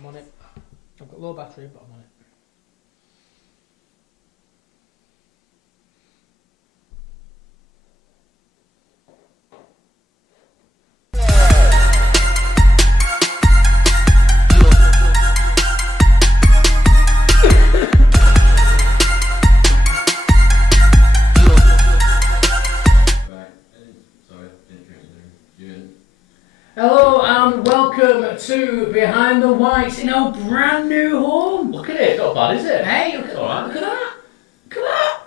I'm on it. I've got low battery, but I'm on it. Hello and welcome to Behind the Whites in our brand new home. Look at it, not bad, is it? Hey, look at that. Look at that. Look at that.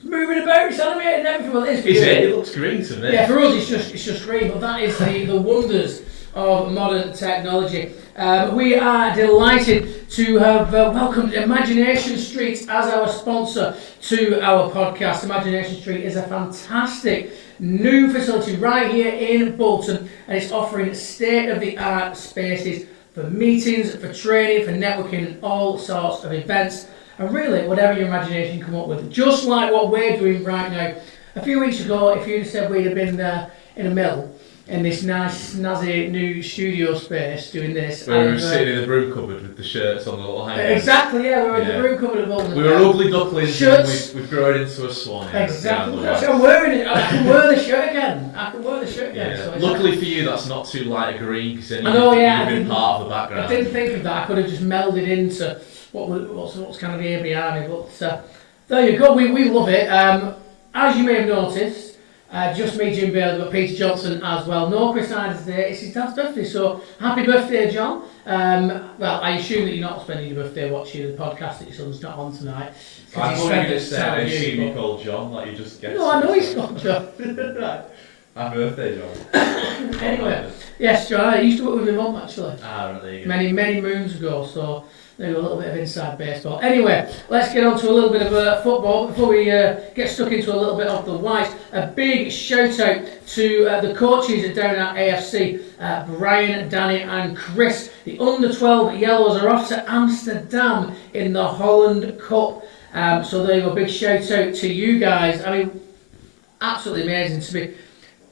It's moving about, it's animated and everything. Well, it is. Is it? It looks green to me. Yeah, for us it's just green, but that is the wonders of modern technology. We are delighted to have welcomed Imagination Street as our sponsor to our podcast. Imagination Street is a fantastic new facility right here in Bolton, and it's offering state-of-the-art spaces for meetings, for training, for networking, and all sorts of events. And really, whatever your imagination can come up with, just like what we're doing right now. A few weeks ago, if you'd have said we'd have been in a mill, in this nice, snazzy new studio space doing this. We were sitting in the broom cupboard with the shirts on the little hangers. Exactly, yeah, we were in the broom cupboard at Bolton. We were ugly ducklings shirts. and we've grown into a swan. Exactly, I'm wearing it. I can wear the shirt again. Yeah. So luckily for you, that's not too light a green, because then I know, you've yeah, been part of the background. I didn't think of that. I could have just melded into what's kind of here behind me. But there you go, we love it. As you may have noticed, just me, Jim Bale, but Peter Johnson as well. No Chris Iders today. It's his dad's birthday, so happy birthday, John. Well, I assume that you're not spending your birthday watching the podcast that your son's not on tonight. I thought you were going to say, I assume you called John, like you just guessed. No, I know he's called John. Right. Happy birthday, John. Anyway, yes, John, I used to work with my mum actually. Ah, right, there you go. Many moons ago, so there you go, a little bit of inside baseball. Anyway, let's get on to a little bit of football before we get stuck into a little bit of the White. A big shout out to the coaches down at AFC, Brian, Danny and Chris. The under-12 Yellows are off to Amsterdam in the Holland Cup. So there you go, big shout out to you guys. I mean, absolutely amazing to be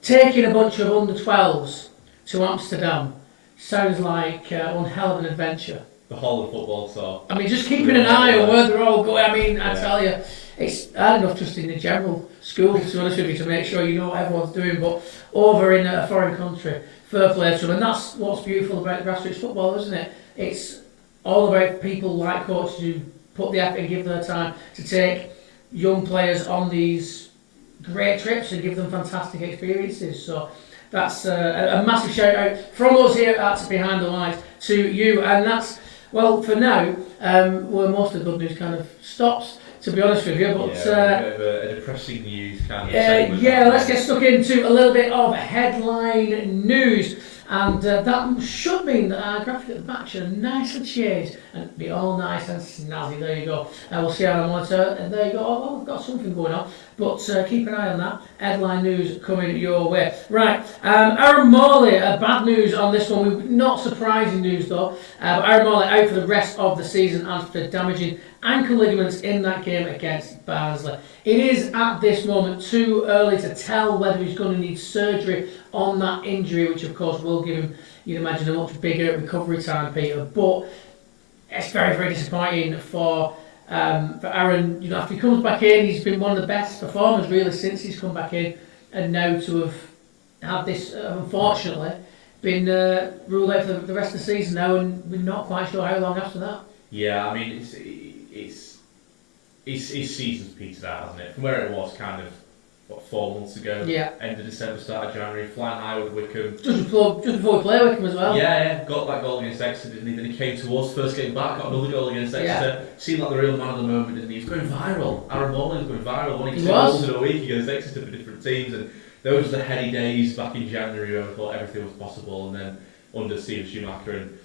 taking a bunch of under-12s to Amsterdam. Sounds like one hell of an adventure. The Holland football tour. I mean, just keeping an eye on where they're all going. I mean, I tell you, it's hard enough just in the general school, to be honest with you, to make sure you know what everyone's doing, but over in a foreign country, fair play to them. And that's what's beautiful about grassroots football, isn't it? It's all about people like coaches who put the effort and give their time to take young players on these great trips and give them fantastic experiences. So that's a massive shout out from us here at Behind the Light to you. And that's, well, for now, where most of the good news kind of stops, to be honest with you. But a bit of a depressing news kind of segment. Let's get stuck into a little bit of headline news. And that should mean that our graphic at the back should nice and changed and be all nice and snazzy. There you go. We'll see how I monitor. And there you go. Oh, well, we've got something going on. But keep an eye on that. Headline news coming your way. Right. Aaron Morley, bad news on this one. Not surprising news though. But Aaron Morley out for the rest of the season after damaging ankle ligaments in that game against Barnsley. It is at this moment too early to tell whether he's going to need surgery on that injury, which of course will give him, you'd imagine, a much bigger recovery time, Peter. But it's very, very disappointing for Aaron. You know, after he comes back in, he's been one of the best performers really since he's come back in, and now to have had this, unfortunately, been ruled out for the rest of the season now, and we're not quite sure how long after that. Yeah, I mean, his season's petered out, hasn't it? From where it was kind of, 4 months ago? Yeah. End of December, start of January, flying high with Wickham. Just before we play Wickham as well. Yeah, got that goal against Exeter, didn't he? Then he came to us, first game back, got another goal against Exeter. Seemed like the real man of the moment, didn't he? He was going viral. Aaron Morley was going viral. Winning 2 goals in a week against Exeter for different teams. And those were the heady days back in January when we thought everything was possible. And then under Steve Schumacher, and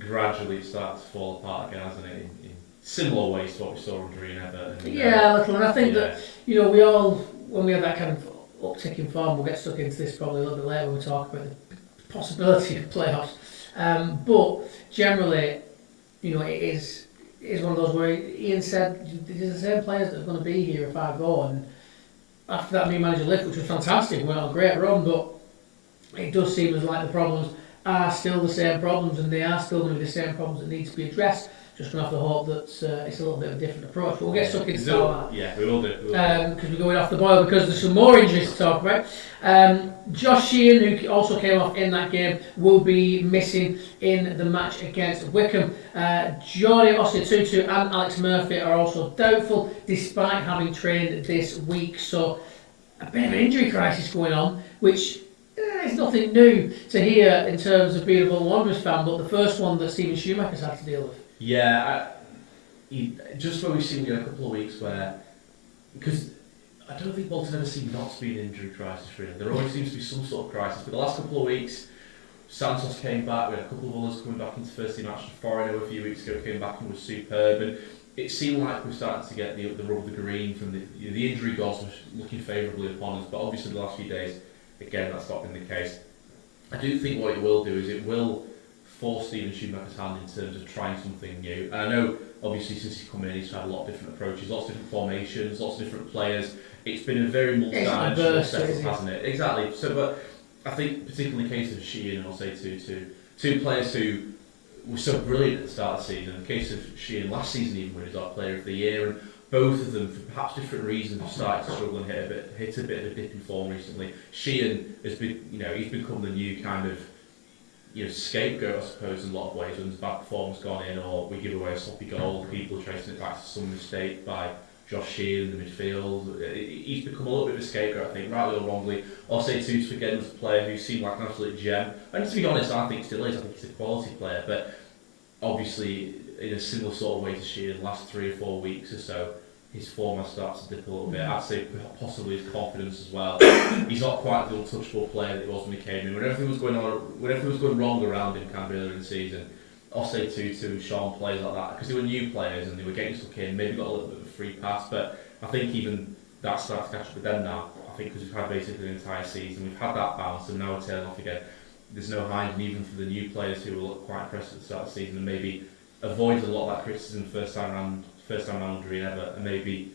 gradually it started to fall apart again, hasn't it? In similar ways to what we saw under Ian Everton. Yeah, a little. And I think that, you know, we all, when we have that kind of uptick in form, we'll get stuck into this probably a little bit later when we talk about the possibility of playoffs. But generally, you know, it is one of those where Ian said, these are the same players that are going to be here if I go. And after that new manager lift, which was fantastic, we went on a great run, but it does seem as like the problems are still the same problems, and they are still going to be the same problems that need to be addressed. Just going to have to hope that it's a little bit of a different approach. But we'll get stuck into that. Yeah, we will do. Because we're going off the boil because there's some more injuries to talk about. Josh Sheehan, who also came off in that game, will be missing in the match against Wickham. Jordi Osei-Tutu and Alex Murphy are also doubtful, despite having trained this week. So a bit of an injury crisis going on, which is nothing new to hear in terms of being a Bolton Wanderers fan, but the first one that Stephen Schumacher's had to deal with. Yeah, just where we've seen a couple of weeks where, because I don't think Bolton ever seemed not to be an injury crisis for him. There always seems to be some sort of crisis. But the last couple of weeks, Santos came back, we had a couple of others coming back into first team action. Foreigner a few weeks ago came back and was superb. And it seemed like we're starting to get the rub of the green from the injury gods were looking favourably upon us. But obviously the last few days, again, that's not been the case. I do think what it will do is it will force Stephen Schumacher's hand in terms of trying something new. And I know, obviously, since he's come in, he's had a lot of different approaches, lots of different formations, lots of different players. It's been a very multi-dimensional setup, hasn't it? Exactly. So, but I think, particularly in the case of Sheehan and Osei-Tutu, two players who were so brilliant at the start of the season. In the case of Sheehan last season, even when he was our Player of the Year, and both of them, for perhaps different reasons, have started to struggle and hit a bit of a dip in form recently. Sheehan has been, he's become the new kind of scapegoat, I suppose, in a lot of ways. When his bad performance gone in, or we give away a sloppy goal, people are tracing it back to some mistake by Josh Sheehan in the midfield. He's become a little bit of a scapegoat, I think, rightly or wrongly. Osei-Tutu again was a player who seemed like an absolute gem, and to be honest, I think still is. I think he's a quality player, but obviously in a similar sort of way to Sheehan, the last 3 or 4 weeks or so, his form has started to dip a little bit. I'd say possibly his confidence as well. He's not quite the untouchable player that he was when he came in. When everything was going wrong around him kind of earlier in the season, Osei-Tutu and Sean players like that, because they were new players and they were getting stuck in, maybe got a little bit of a free pass, but I think even that starts to catch up with them now. I think because we've had basically an entire season, we've had that bounce and now we're tailing off again. There's no hiding even for the new players who were quite impressed at the start of the season and maybe avoided a lot of that criticism first time round under Ian Ever, and maybe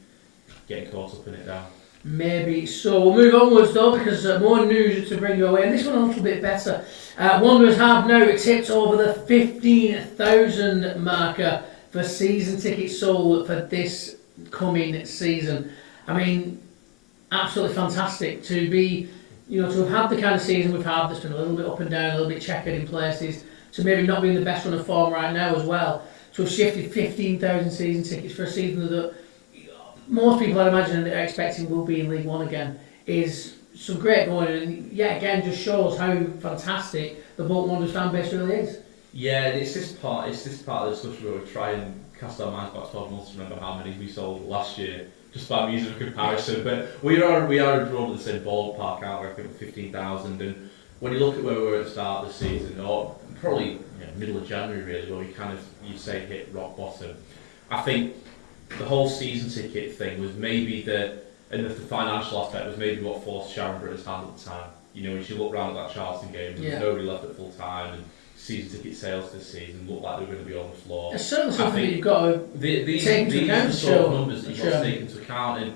getting caught up in it now. Maybe. So we'll move onwards though, because more news to bring you away, and this one a little bit better. Wanderers have now tipped over the 15,000 marker for season tickets sold for this coming season. I mean, absolutely fantastic to be, to have had the kind of season we've had that's been a little bit up and down, a little bit checkered in places, to maybe not be in the best run of form right now as well. To have shifted 15,000 season tickets for a season that most people, I'd imagine, are expecting will be in League One again is some great going, and yet again just shows how fantastic the Bolton Wanderers fan base really is. Yeah, it's this part of the discussion where we try and cast our minds back 12 months to remember how many we sold last year, just by means of a comparison. But we are around the same ballpark, aren't we? I think 15,000, and when you look at where we were at the start of the season, or probably middle of January really, where we kind of, you'd say, hit rock bottom. I think the whole season ticket thing was maybe the financial aspect was maybe what forced Sharon Britton's hand at the time. When you look around at that Charlton game, there was nobody left at full time, and season ticket sales this season looked like they were going to be on the floor. It's certainly something that you've got to take into account. These sort of numbers that you've got to take into account, and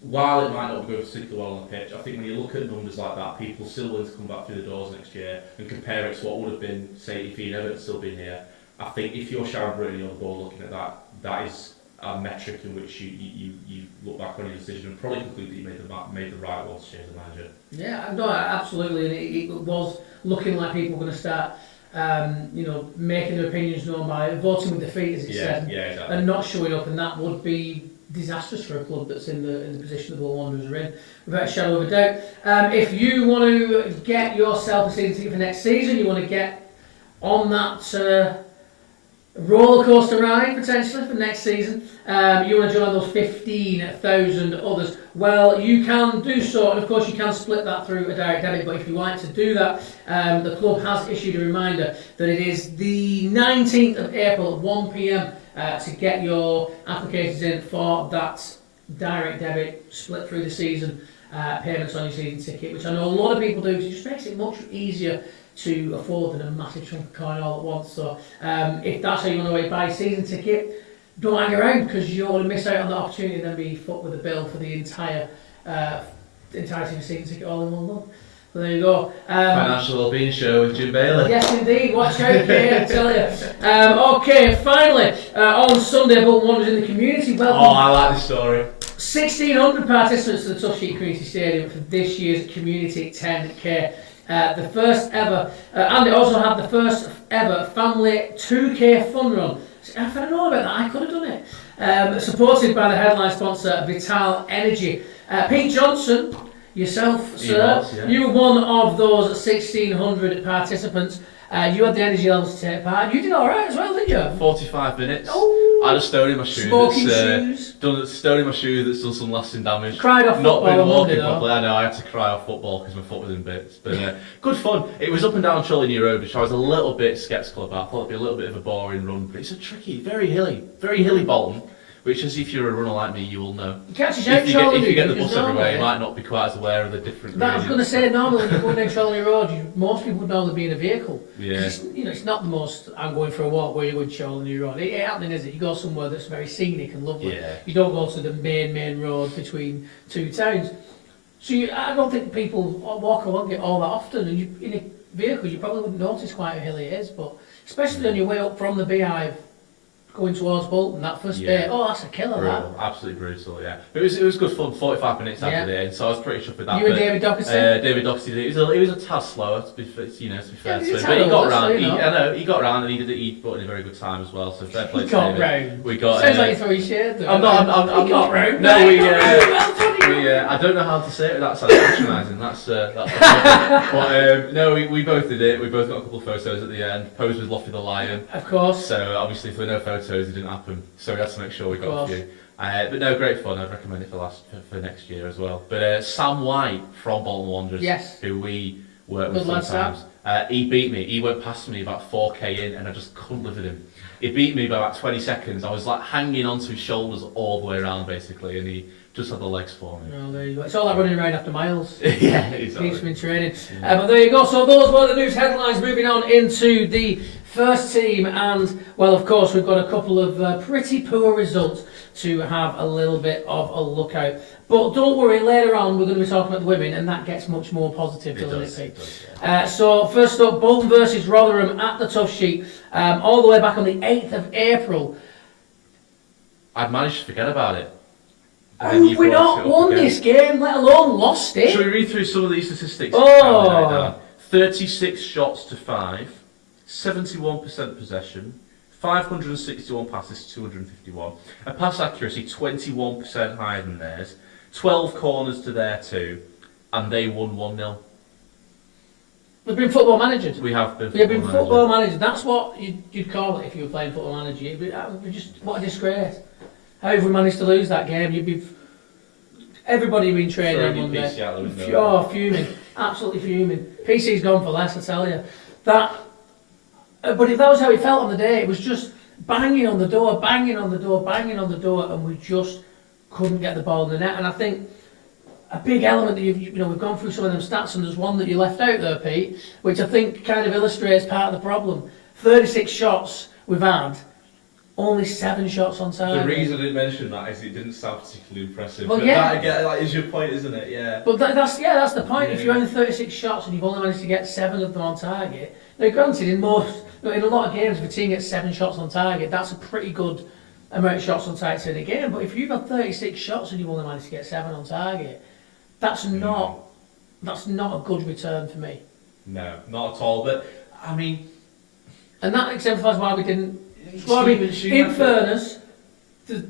while it might not be going particularly well on the pitch, I think when you look at numbers like that, people still willing to come back through the doors next year and compare it to what would have been, say, if Ian Everett had still been here. I think if you're Sharon Britton on the board looking at that, that is a metric in which you look back on your decision and probably conclude that you made the right one to change the manager. Yeah, no, absolutely, and it was looking like people were going to start making their opinions known by voting with their feet, as it said, exactly. And not showing up, and that would be disastrous for a club that's in the position the Bolton Wanderers are in, without a shadow of a doubt. If you want to get yourself a season ticket for next season, you want to get on that roller coaster ride potentially for next season, you want to join those 15,000 others, well, you can do so, and of course you can split that through a direct debit. But if you like to do that, the club has issued a reminder that it is the 19th of April at 1 p.m. To get your applications in for that direct debit split through the season payments on your season ticket, which I know a lot of people do, because it just makes it much easier to afford than a massive chunk of coin all at once. So if that's how you want to buy a season ticket, don't hang around, because you're going to miss out on the opportunity and then be foot with the bill for the entirety of the season ticket all in one month. So there you go. Financial Wellbeing Show with Jim Bailey. Yes, indeed. Watch out, Kate, I tell you. Okay, finally, on Sunday, Bolton Wanderers in the community. Oh, I like this story. 1,600 participants to the Tough Sheet Community Stadium for this year's Community 10K. The first ever, and it also had the first ever family 2K fun run. If I'd known about that, I could have done it. Supported by the headline sponsor Vital Energy. Pete Johnson, yourself, sir, was, yeah. you were one of those 1,600 participants. You had the energy levels to take part. You did all right as well, didn't you? 45 minutes. Oh, I had a stone in my shoe. smoking that's, shoes. Done a stone in my shoe that's done some lasting damage. Cried off Not football been on walking Monday, though. properly. I know I had to cry off football because my foot was in bits. But good fun. It was up and down Trolley New Road, which I was a little bit sceptical about. I thought it'd be a little bit of a boring run, but it's a tricky, very hilly Bolton. Which, as if you're a runner like me, you will know. You catch a If you get the bus normally, everywhere, you might not be quite as aware of the different. That I was going to say, normally when you're going down Trolley Road, most people would normally be in a vehicle. Yeah. It's not the most, I'm going for a walk where you would Trolley Road. It ain't happening, is it? You go somewhere that's very scenic and lovely. Yeah. You don't go to the main road between two towns. So I don't think people walk along it all that often. And in a vehicle, you probably wouldn't notice quite how hilly it is. But especially on your way up from the Beehive, going towards Bolton, that first bit, that's a killer, brutal, that. absolutely brutal, yeah. But it was good fun, 45 minutes after the end, so I was pretty chuffed with that. You and David Doherty? David Doherty did it. It was a tad slower, to be fair to him. But he got round. He got round, and he brought in a very good time as well. So fair play to David. He got round. We got. Sounds like you throw your shade. I'm not. He got round. No, I don't know how to say it without sounding patronising. That's the problem. But no, we both did it. We both got a couple of photos at the end. Posed with Luffy the Lion. Of course. So obviously, if there were no photos, it didn't happen. So we had to make sure we got a few. But no, great fun. I'd recommend it for next year as well. But Sam White from Bolton Wanderers, who we work with sometimes, he beat me. He went past me about 4k in, and I just couldn't live with him. He beat me by about 20 seconds. I was like hanging onto his shoulders all the way around, basically, and he just had the legs for me. Oh, there you go. It's all like running around after miles. Yeah, exactly. Keeps me in training. But there you go. So those were the news headlines. Moving on into the first team, and well, of course, we've got a couple of pretty poor results to have a little bit of a look at. But don't worry, later on we're going to be talking about the women, and that gets much more positive, doesn't it, Pete? So first up, Bolton versus Rotherham at the Tough Sheet, all the way back on the 8th of April. I'd managed to forget about it. We've not won this game, let alone lost it. Shall we read through some of these statistics? Oh. 36 shots to 5, 71% possession, 561 passes, 251. A pass accuracy 21% higher than theirs, 12 corners to their 2, and they won 1-0. We've been football managers. We have been. We have been football managers. That's what you'd call it if you were playing football manager. It'd be just what a disgrace. How have we managed to lose that game? You'd be everybody been training on Monday. Fuming, absolutely fuming. PC's gone for less, I tell you. That, but if that was how it felt on the day, it was just banging on the door, and we just couldn't get the ball in the net. And I think a big element that we've gone through some of them stats, and there's one that you left out there, Pete, which I think kind of illustrates part of the problem. 36 shots we've had. Only 7 shots on target. The reason I didn't mention that is it didn't sound particularly impressive. Well, but yeah. that again, is your point, isn't it? Yeah. But that's the point. Yeah. If you're only 36 shots and you've only managed to get 7 of them on target, now granted, in a lot of games, if a team gets 7 shots on target, that's a pretty good amount of shots on target in a game. But if you've had 36 shots and you've only managed to get 7 on target, that's not a good return for me. No, not at all. But I mean, and that exemplifies why we didn't. Well, in fairness,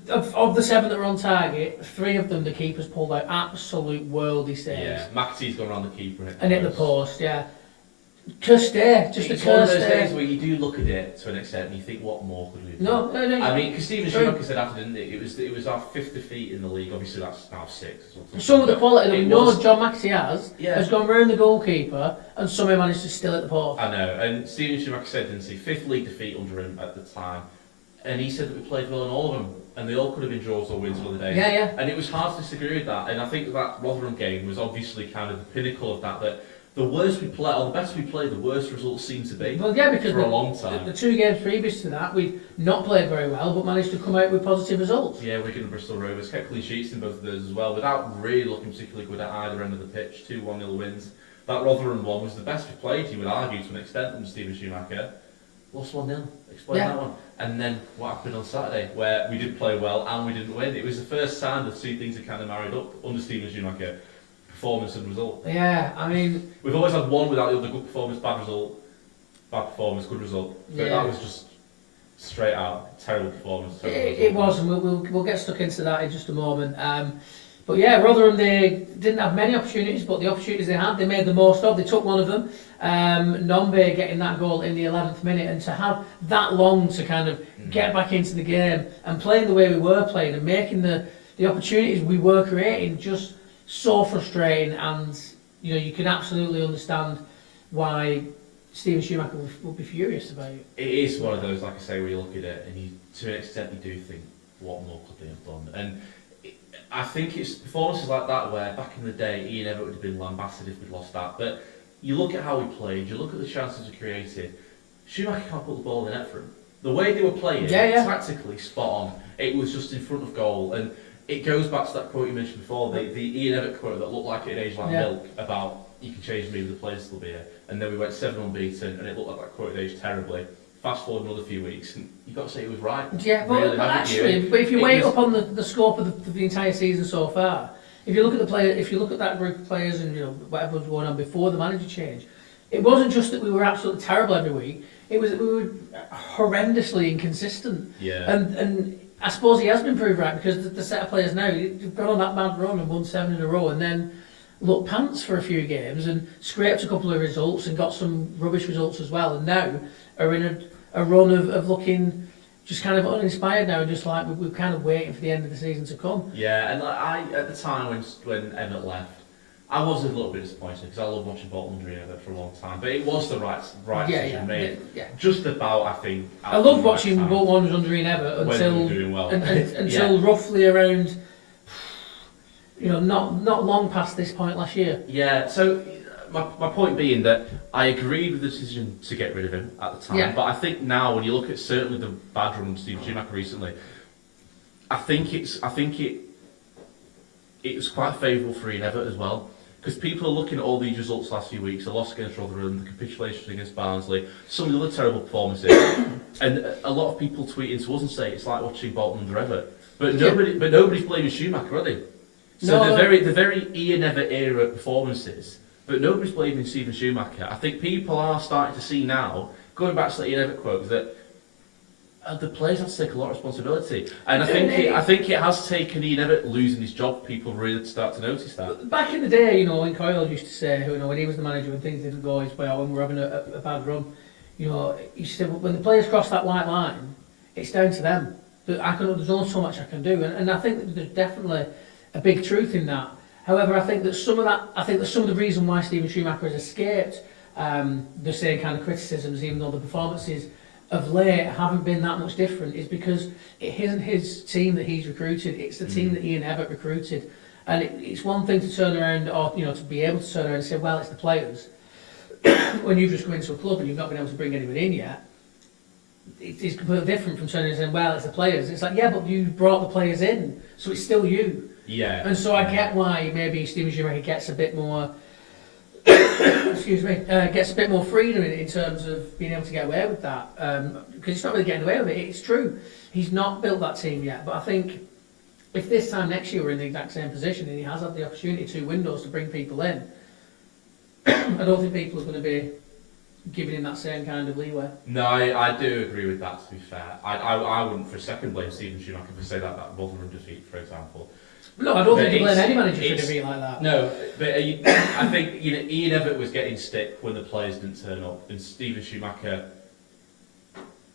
of the 7 that were on target, 3 of them the keepers pulled out absolute worldy saves. Yeah, McAtee's gone around the keeper and hit the post. Yeah, cursed day, just a cursed day. It's one of those days where you do look at it to an extent and you think, what more could we have done? No. I mean, because Stephen Schumacher said after, didn't it? It was our 5th defeat in the league. Obviously, that's now 6. Some of the quality that we know John McAtee has gone round the goalkeeper and somehow managed to still hit the post. I know, and Stephen Schumacher said, didn't he, 5th league defeat under him at the time, and he said that we played well in all of them, and they all could have been draws or wins one of the days. Yeah. And it was hard to disagree with that, and I think that Rotherham game was obviously kind of the pinnacle of that the worse we play, or the better we play, the worse results seem to be. Well, yeah, because for a long time. The 2 games previous to that, we'd not played very well, but managed to come out with positive results. Yeah, Wigan and Bristol Rovers kept clean sheets in both of those as well, without really looking particularly good at either end of the pitch. 2 1-0 wins. That Rotherham one was the best we played, you would argue, to an extent, under Stephen Schumacher. Lost 1-0. Explain that one. And then what happened on Saturday, where we did play well and we didn't win. It was the first sign that two things had kind of married up under Stephen Schumacher: performance and result. Yeah, I mean, we've always had one without the other: good performance, bad result, bad performance, good result. But that was just straight out terrible performance. It was, and we'll get stuck into that in just a moment. But yeah, Rotherham, they didn't have many opportunities, but the opportunities they had, they made the most of. They took one of them. Nombe getting that goal in the 11th minute, and to have that long to kind of get back into the game and playing the way we were playing and making the opportunities we were creating just so frustrating. And you can absolutely understand why Stephen Schumacher would be furious about it. It is one of those, like I say, where you look at it and you, to an extent, you do think, what more could they have done? And I think it's performances like that where back in the day Ian Evatt would have been lambasted if we'd lost that. But you look at how we played, you look at the chances we created. Schumacher can't put the ball in the net for him. The way they were playing, tactically spot on. It was just in front of goal, and it goes back to that quote you mentioned before, the Ian Evatt quote that looked like it had aged like milk about you can change me, the players still be here. And then we went 7 unbeaten, and it looked like that quote had aged terribly. Fast forward another few weeks, and you've got to say it was right. Yeah, but actually, but if you weigh up on the scope of the entire season so far, if you look at the player, if you look at that group of players and whatever was going on before the manager change, it wasn't just that we were absolutely terrible every week. It was that we were horrendously inconsistent. Yeah. And I suppose he has been proved right, because the set of players now, they've gone on that bad run and won 7 in a row, and then looked pants for a few games and scraped a couple of results and got some rubbish results as well, and now are in a run of looking just kind of uninspired now, and just like we're kind of waiting for the end of the season to come. Yeah, and like at the time when Evatt left, I was a little bit disappointed because I loved watching Bolton Wanderers for a long time, but it was the right decision made. Yeah. Just about, I think. I loved watching Bolton Wanderers under Ian Evatt until roughly around, not long past this point last year. Yeah. So my point being that I agreed with the decision to get rid of him at the time, but I think now when you look at certainly the bad run of Stephen Schumacher recently, I think it was quite favourable for Ian Evatt as well. Because people are looking at all these results last few weeks, the loss against Rotherham, the capitulation against Barnsley, some of the other terrible performances, and a lot of people tweet into us and say it's like watching Bolton under Evatt. But nobody's blaming Schumacher, are they? So the very Ian Evatt era performances, but nobody's blaming Stephen Schumacher. I think people are starting to see now, going back to the Ian Evatt quote, that the players have to take a lot of responsibility, and I think it has taken Ian Evatt losing his job. People really start to notice that. Back in the day, when Coyle used to say, when he was the manager, when things didn't go his way, or when we were having a bad run, he said when the players cross that white line, it's down to them. There's only so much I can do, and I think that there's definitely a big truth in that. However, I think that some of the reason why Stephen Schumacher has escaped the same kind of criticisms, even though the performances of late haven't been that much different, is because it isn't his team that he's recruited, it's the team that Ian Evatt recruited. And it's one thing to turn around, or to be able to turn around and say, well, it's the players. When you've just come into a club and you've not been able to bring anyone in yet, it's completely different from turning around and saying, well, it's the players. It's like, yeah, but you brought the players in, so it's still you. Yeah. And so I get why maybe Stephen Schumacher gets a bit more gets a bit more freedom in terms of being able to get away with that, because he's not really getting away with it. It's true, he's not built that team yet, but I think if this time next year we're in the exact same position and he has had the opportunity, 2 windows to bring people in, I don't think people are going to be giving him that same kind of leeway. No, I do agree with that, to be fair. I wouldn't for a second blame Stephen Schumacher for say that Rotherham defeat, for example. No, I don't think you blame any manager for a defeat like that. No, but I think Ian Evatt was getting stick when the players didn't turn up, and Stephen Schumacher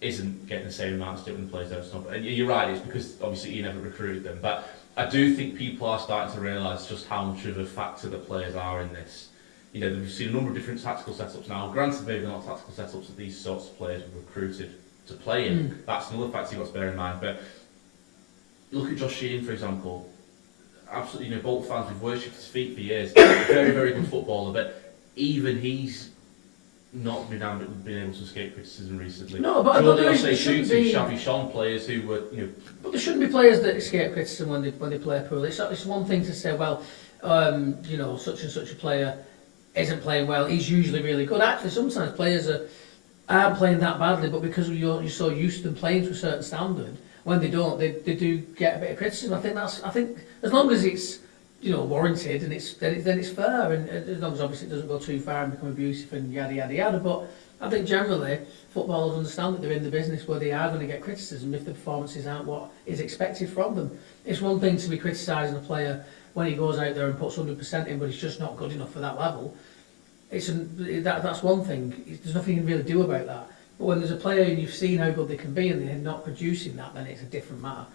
isn't getting the same amount of stick when the players don't turn up. And you're right, it's because obviously Ian Evatt recruited them. But I do think people are starting to realise just how much of a factor the players are in this. We've seen a number of different tactical setups now. Granted, maybe they're not tactical setups that these sorts of players were recruited to play in. That's another factor you've got to bear in mind. But look at Josh Sheehan, for example. Absolutely, Bolton fans, we've worshipped his feet for years. Very, very good footballer, but even he's not been able to escape criticism recently. No, but there shouldn't be Xavi Sean players who were, But there shouldn't be players that escape criticism when they play poorly. It's one thing to say, well, such and such a player isn't playing well, he's usually really good. Actually, sometimes players aren't playing that badly, but because you're so used to them playing to a certain standard, when they don't, they do get a bit of criticism. I think as long as it's warranted and then it's fair, and as long as obviously it doesn't go too far and become abusive and yada yada yada. But I think generally footballers understand that they're in the business where they are going to get criticism if the performances aren't what is expected from them. It's one thing to be criticising a player when he goes out there and puts 100% in, but he's just not good enough for that level. That's one thing. There's nothing you can really do about that. But when there's a player and you've seen how good they can be and they're not producing that, then it's a different matter.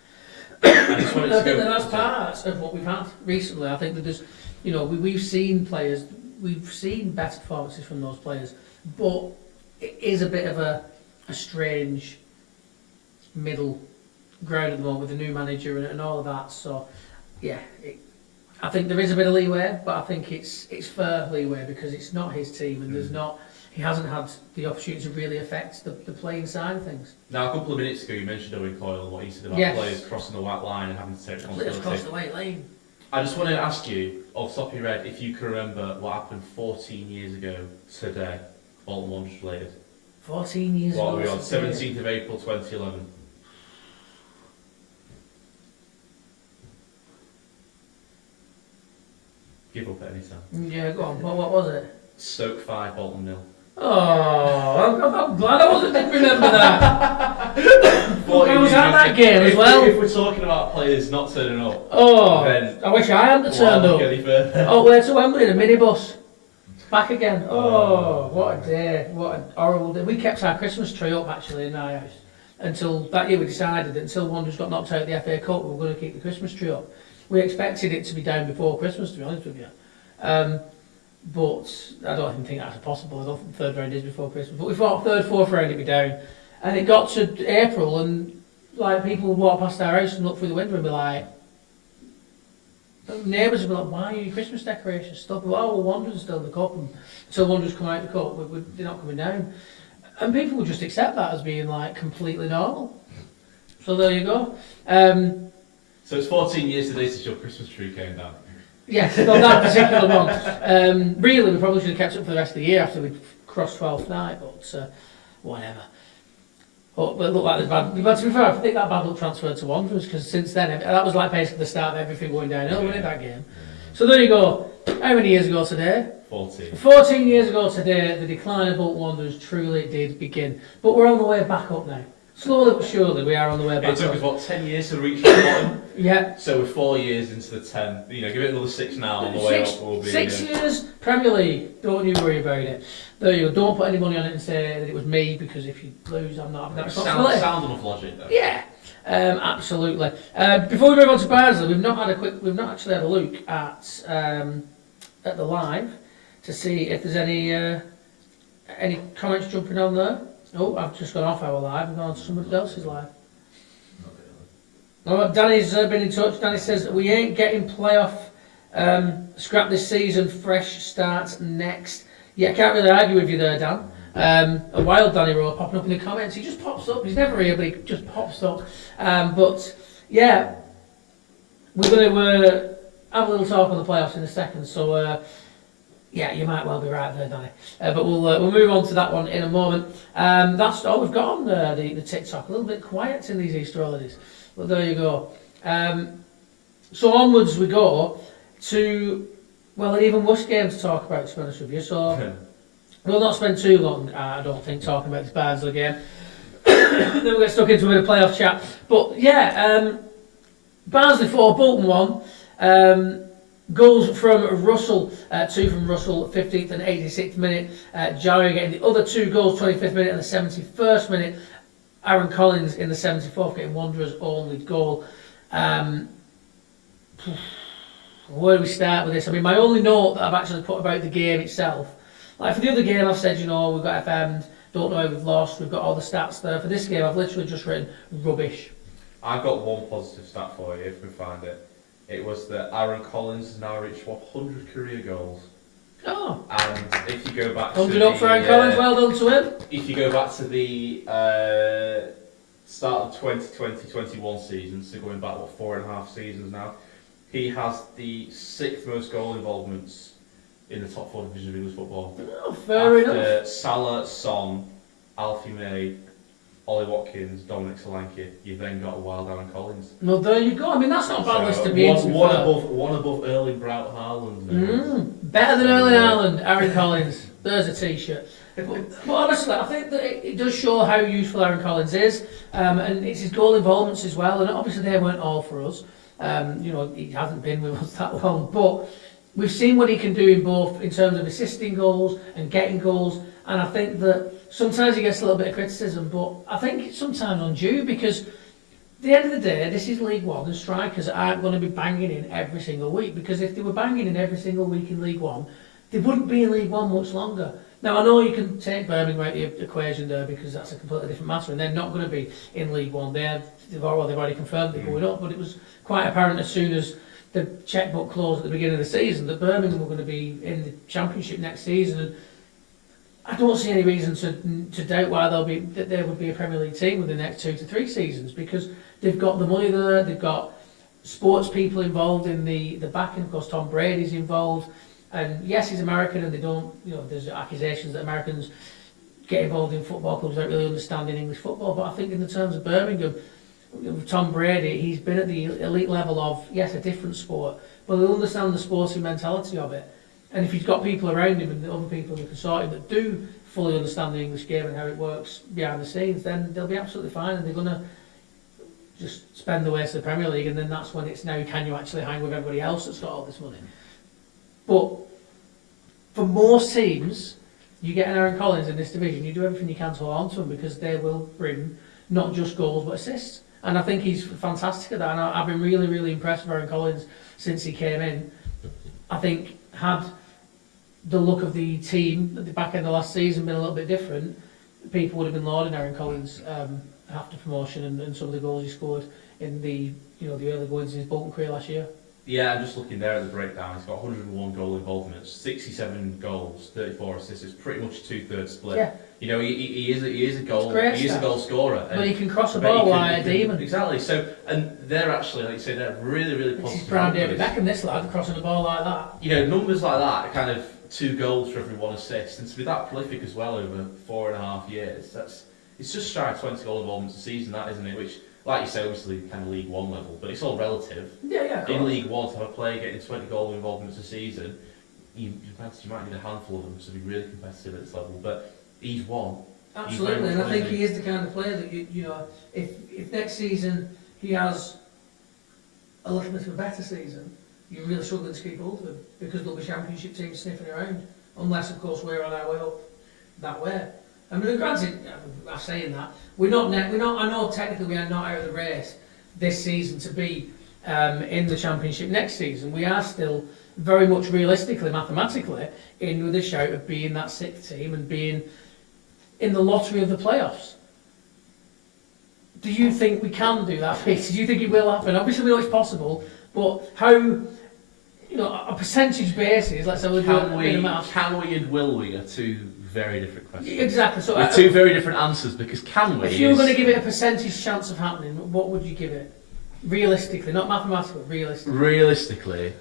I think that's part of what we've had recently. I think that there's, we've seen better performances from those players, but it is a bit of a strange middle ground at the moment with the new manager and all of that. So, yeah, I think there is a bit of leeway, but I think it's fair leeway because it's not his team and he hasn't had the opportunity to really affect the playing side of things. Now, a couple of minutes ago, you mentioned Owen Coyle and what he said about players crossing the white line and having to take responsibility. Players cross the white line. I just want to ask you, off the top of your head, if you can remember what happened 14 years ago today, Bolton Wanderers related. 14 years ago. What are we on? 17th of April 2011. Give up at any time. Yeah, go on. What was it? Stoke 5, Bolton 0. Oh, I'm glad I didn't remember that. I was at that game as well. If we're talking about players not turning up, then I wish I hadn't turned up. Where to Wembley in a minibus. Back again. What a day. What a horrible day. We kept our Christmas tree up actually in our house. Until that year we decided that until Wanderers got knocked out of the FA Cup we were going to keep the Christmas tree up. We expected it to be down before Christmas, to be honest with you. But I don't even think that's possible. I don't think the third round is before Christmas. But we thought third, fourth round it'd be down. And it got to April and people would walk past our house and look through the window and be like, neighbours would be like, why are your Christmas decorations stuck? Well, Wanderers still in the cup. And until Wanderers come out of the cup, they're not coming down. And people would just accept that as being completely normal. So there you go. So it's 14 years today since your Christmas tree came down. Yes, on that particular one. Really, we probably should have kept it for the rest of the year after we'd crossed 12th night, but whatever. But it looked like there's bad. But to be fair, I think that bad luck transferred to Wanderers because since then, that was basically the start of everything going downhill, wasn't it, that game? So there you go. How many years ago today? 14. 14 years ago today, the decline of Bolton Wanderers truly did begin. But we're on the way back up now. Slowly but surely, we are on the way back up. It took us, 10 years to reach the bottom? Yeah. So we're 4 years into the 10. Give it another 6 now on the way up. We'll be 6 years, Premier League. Don't you worry about it. There you go. Don't put any money on it and say that it was me, because if you lose, I'm not having that responsibility. Sound enough logic, though. Yeah. Absolutely. Before we move on to Barnsley, we've not actually had a look at the live to see if there's any comments jumping on there. Oh, I've just gone off our live and gone on to somebody else's live. Oh, Danny's been in touch. Danny says, we ain't getting playoff scrap this season, fresh starts next. Yeah, I can't really argue with you there, Dan. A wild Danny Rowe popping up in the comments. He just pops up. He's never here, but he just pops up. But, yeah, we're going to have a little talk on the playoffs in a second. So, yeah, you might well be right there, Danny. But we'll move on to that one in a moment. That's all we've got on the TikTok. A little bit quiet in these Easter holidays. But there you go. So onwards we go to, an even worse game to talk about, to be honest with you. So we'll not spend too long, I don't think, talking about this Barnsley game. Then we'll get stuck into a bit of playoff chat. But yeah, Barnsley 4, Bolton 1. Goals from Russell, 2 from Russell, 15th and 86th minute. Jarry getting the other 2 goals, 25th minute and the 71st minute. Aaron Collins in the 74th getting Wanderers' only goal. Where do we start with this? I mean, my only note that I've actually put about the game itself, for the other game I've said, we've got FM'd, don't know how we've lost, we've got all the stats there. For this game I've literally just written rubbish. I've got one positive stat for you if we find it. It was that Aaron Collins has now reached 100 career goals. Oh. And if you go back to 100 up for Aaron Collins, well done to him. If you go back to the start of 2020-21 season, so going back, 4.5 seasons now, he has the 6th most goal involvements in the top 4 divisions of English football. Oh, fair enough. After Salah, Son, Alfie May, Ollie Watkins, Dominic Solanke, you've then got a wild Aaron Collins. Well, there you go. I mean, that's not a bad list to be in. One above Erling Braut Haaland. Better than Erling Haaland, Aaron Collins. There's a T-shirt. But honestly, I think that it does show how useful Aaron Collins is, and it's his goal involvements as well. And obviously, they weren't all for us. He hasn't been with us that long, but we've seen what he can do in terms of assisting goals and getting goals. And I think that sometimes he gets a little bit of criticism, but I think it's sometimes undue because at the end of the day, this is League One, and strikers aren't going to be banging in every single week, because if they were banging in every single week in League One, they wouldn't be in League One much longer. Now, I know you can take Birmingham out of the equation there because that's a completely different matter, and they're not going to be in League One. They've already confirmed they're going up, but it was quite apparent as soon as the checkbook closed at the beginning of the season that Birmingham were going to be in the Championship next season. And I don't see any reason to doubt why there would be a Premier League team within the next 2 to 3 seasons, because they've got the money there, they've got sports people involved in the backing. Of course, Tom Brady's involved, and yes, he's American, and they don't, there's accusations that Americans get involved in football clubs without really understanding English football. But I think in the terms of Birmingham, with Tom Brady, he's been at the elite level of, yes, a different sport, but he'll understand the sporting mentality of it. And if he's got people around him and the other people in the consortium that do fully understand the English game and how it works behind the scenes, then they'll be absolutely fine, and they're going to just spend the way to the Premier League, and then that's when it's now, can you actually hang with everybody else that's got all this money? But for most teams, you get an Aaron Collins in this division, you do everything you can to hold on to him, because they will bring not just goals but assists. And I think he's fantastic at that, and I've been really, really impressed with Aaron Collins since he came in. I think had the look of the team at the back end of last season been a little bit different, people would have been lauding Aaron Collins after promotion and some of the goals he scored in the early goings in his Bolton career last year. Yeah, I'm just looking there at the breakdown. He's got 101 goal involvements, 67 goals, 34 assists. It's pretty much a 2/3 split. Yeah. He is a goal scorer. But he can cross the ball like a demon. Exactly. So, and they're actually, like you say, they're really, really positive. He's Brown David Beckham, this lad, crossing the ball like that. Numbers like that, kind of 2 goals for every 1 assist, and to be that prolific as well over 4.5 years, it's just shy of 20 goal involvements a season, that, isn't it? Which, like you say, obviously kind of League One level, but it's all relative. Yeah. In League One, to have a player getting 20 goal involvements a season, you might need a handful of them to be really competitive at this level. But he's one. Absolutely, and I think he is the kind of player that if next season he has a little bit of a better season, you're really struggling to keep hold of him, because there'll be Championship teams sniffing around, unless of course we're on our way up that way. I mean, granted, I'm saying that we're not. I know technically we are not out of the race this season to be in the Championship next season. We are still very much realistically, mathematically, in with a shout of being that 6th team and being in the lottery of the playoffs. Do you think we can do that, Peter? Do you think it will happen? Obviously, we know it's possible, but how? A percentage basis. Let's say can we and will we are 2 very different questions. Exactly. So with 2 very different answers, because can we? If you were going to give it a percentage chance of happening, what would you give it? Realistically, not mathematically, realistically. Realistically,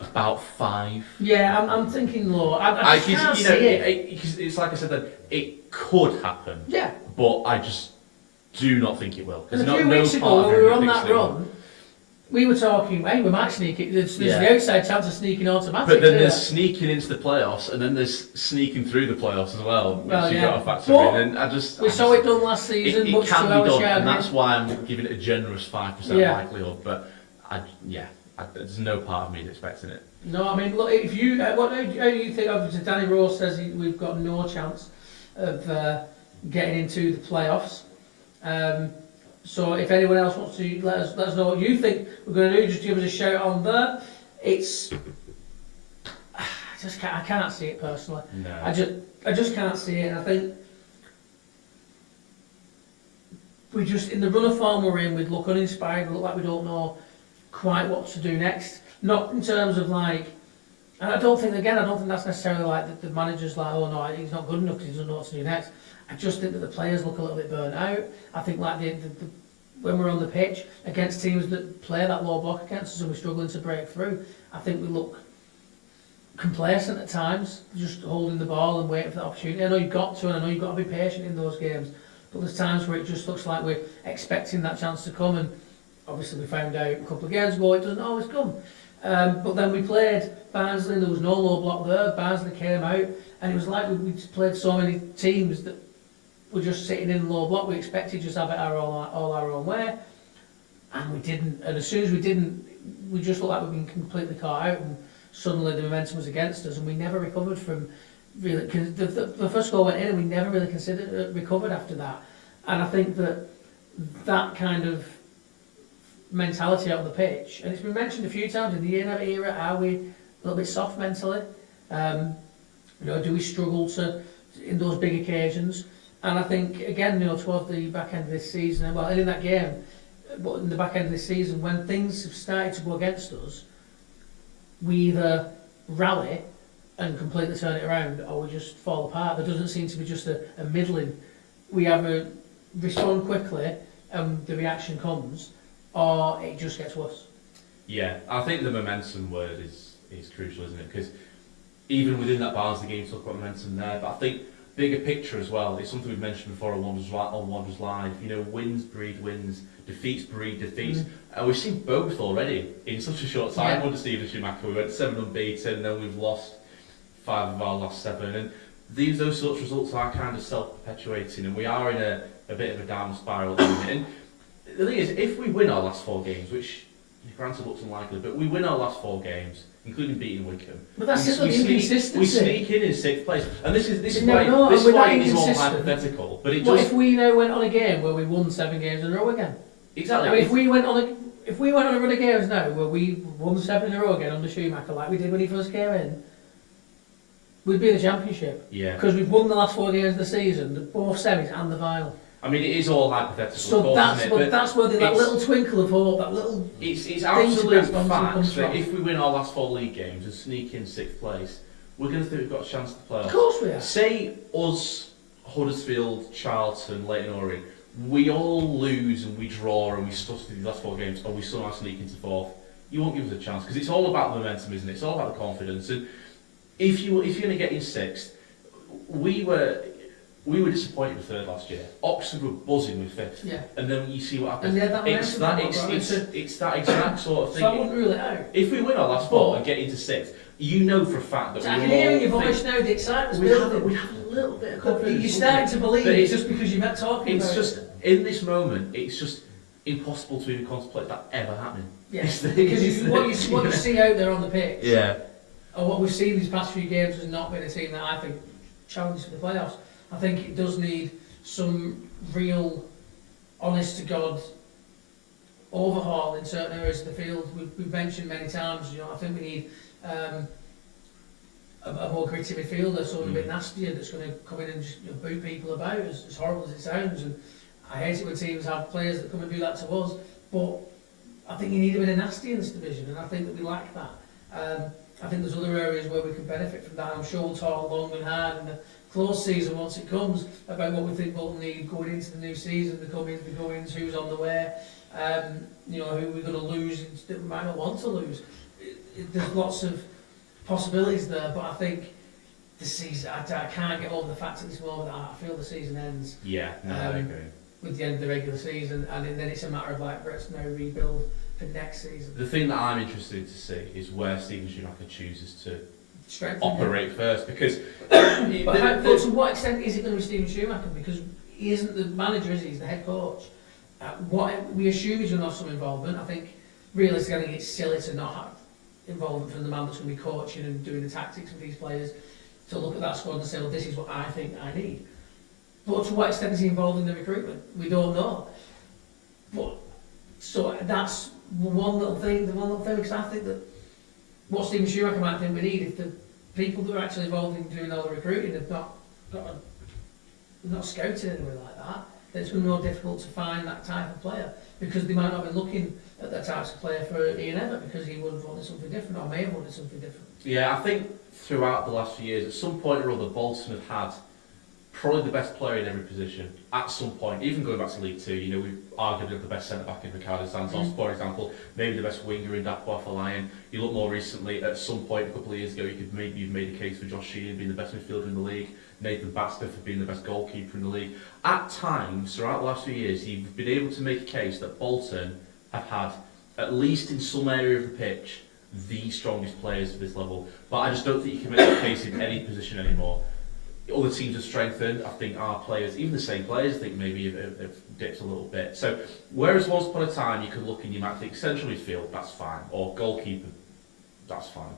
about 5. Yeah, I'm thinking low. I can't see it. It's like I said, that it could happen. Yeah. But I just do not think it will. And a few weeks ago, when we were on that run, we were talking, hey, we might sneak it. There's the outside chance of sneaking automatic. But then there's sneaking into the playoffs, and then there's sneaking through the playoffs as well, which you've got to factor in. And we saw it done last season. It can be done, and that's why I'm giving it a generous 5% likelihood. But there's no part of me expecting it. No, I mean, look, if you, how do you think? Obviously, Danny Rose says we've got no chance of getting into the playoffs. So if anyone else wants to let us know what you think we're going to do, just give us a shout on there. I can't see it personally. No. I just can't see it, and I think we just, in the run of form we're in, we'd look uninspired, we look like we don't know quite what to do next. Not in terms of and I don't think that's necessarily like the manager's like, oh no, he's not good enough because he doesn't know what to do next. I just think that the players look a little bit burnt out. I think when we're on the pitch against teams that play that low block against us and we're struggling to break through, I think we look complacent at times, just holding the ball and waiting for the opportunity. I know you've got to, and I know you've got to be patient in those games, but there's times where it just looks like we're expecting that chance to come, and obviously we found out a couple of games ago it doesn't always come. But then we played Barnsley and there was no low block there. Barnsley came out and it was like we played so many teams that were just sitting in low block. We expected just to have it all our own way, and we didn't. And as soon as we didn't, we just looked like we'd been completely caught out, and suddenly the momentum was against us, and we never recovered from really. Cause the first goal went in, and we never really recovered after that. And I think that kind of mentality out on the pitch, and it's been mentioned a few times in the era, are we a little bit soft mentally? Do we struggle in those big occasions? And I think again, towards the back end of this season, well, in that game, but in the back end of this season, when things have started to go against us, we either rally and completely turn it around, or we just fall apart. There doesn't seem to be just a middling. We either respond quickly and the reaction comes, or it just gets worse. Yeah, I think the momentum word is crucial, isn't it? Because even within that Barnsley game, talk about momentum there, but I think bigger picture as well. It's something we've mentioned before on Wanderers Live. Wins breed wins, defeats breed defeats, and we've seen both already in such a short time. Under Stephen Schumacher, we went 7 unbeaten, and then we've lost 5 of our last 7, and those sorts of results are kind of self-perpetuating, and we are in a bit of a downward spiral at the minute. And the thing is, if we win our last 4 games, which granted looks unlikely, but we win our last 4 games, including beating Wycombe. But that's just an inconsistency. We sneak in 6th place, and this is why it is all hypothetical. But if we now went on a game where we won 7 games in a row again? Exactly. I mean, if we went on a run of games now where we won 7 in a row again under Schumacher, like we did when he first came in, we'd be in the Championship. Yeah. Because we've won the last 4 games of the season, both semis and the final. I mean, it is all hypothetical. So that's where that little twinkle of hope, that little. It's absolute fact that if we win our last 4 league games and sneak in 6th place, we're going to think we've got a chance to play. Of course we are. Say us, Huddersfield, Charlton, Leyton Orient, we all lose and we draw and we stuff through these last 4 games, and we somehow sneak into 4th. You won't give us a chance because it's all about the momentum, isn't it? It's all about the confidence. And if you're going to get in 6th, we were disappointed with 3rd last year. Oxford were buzzing with 5th. Yeah. And then you see what happens. It's that exact sort of thing. So I wouldn't rule it out. If we win our last 4 and get into 6th, you know for a fact that I can hear in your voice now the excitement's building. We have a little bit of confidence. You're starting to believe it's just because you're not talking about it. It's just, in this moment, it's just impossible to even contemplate that ever happening. Yeah, because what you see out there on the pitch, and what we've seen these past few games has not been a team that I think challenges for the playoffs. I think it does need some real, honest-to-God overhaul in certain areas of the field. We've mentioned many times, I think we need a more gritty midfielder, someone a bit nastier that's going to come in and just boot people about, as horrible as it sounds. And I hate it when teams have players that come and do that to us, but I think you need a bit of nasty in this division, and I think that we lack that. I think there's other areas where we can benefit from that. I'm sure we'll talk long and hard in the close season once it comes about what we think Bolton need going into the new season, the comings, the goings, who's on the way, who we're going to lose that we might not want to lose. There's lots of possibilities there, but I think the season, I can't get over the fact at this moment that I feel the season ends. Yeah, no, I agree. With the end of the regular season, and then it's a matter of let's now rebuild for next season. The thing that I'm interested to see is where Stephen Schumacher chooses to operate first, because but to what extent is it going to be Stephen Schumacher? Because he isn't the manager, is he? He's the head coach. What we assume he's going to have some involvement. I think realistically, I think it's silly to not have involvement from the man that's going to be coaching and doing the tactics with these players, to look at that squad and say, well, this is what I think I need. But to what extent is he involved in the recruitment? We don't know. But so that's one little thing, because I think that what Stephen Schumacher might think we need, if the people that are actually involved in doing all the recruiting have not scouted anywhere like that, then it's going to be more difficult to find that type of player, because they might not be looking at that type of player for Ian Evatt, because he would have wanted something different, or may have wanted something different. Yeah, I think throughout the last few years, at some point or other, Bolton have had probably the best player in every position. at some point, even going back to League Two, you know, we've arguably got the best centre-back in Ricardo Santos, for example, maybe the best winger in Dapo Afolayan. You look more recently, at some point a couple of years ago, you've made a case for Josh Sheehan being the best midfielder in the league, Nathan Baxter for being the best goalkeeper in the league. At times, throughout the last few years, you've been able to make a case that Bolton have had, at least in some area of the pitch, the strongest players at this level. But I just don't think you can make that case in any position anymore. Other teams have strengthened. I think our players, even the same players, I think maybe have dipped a little bit. So, whereas once upon a time you could look and you might think central midfield, that's fine, or goalkeeper, that's fine.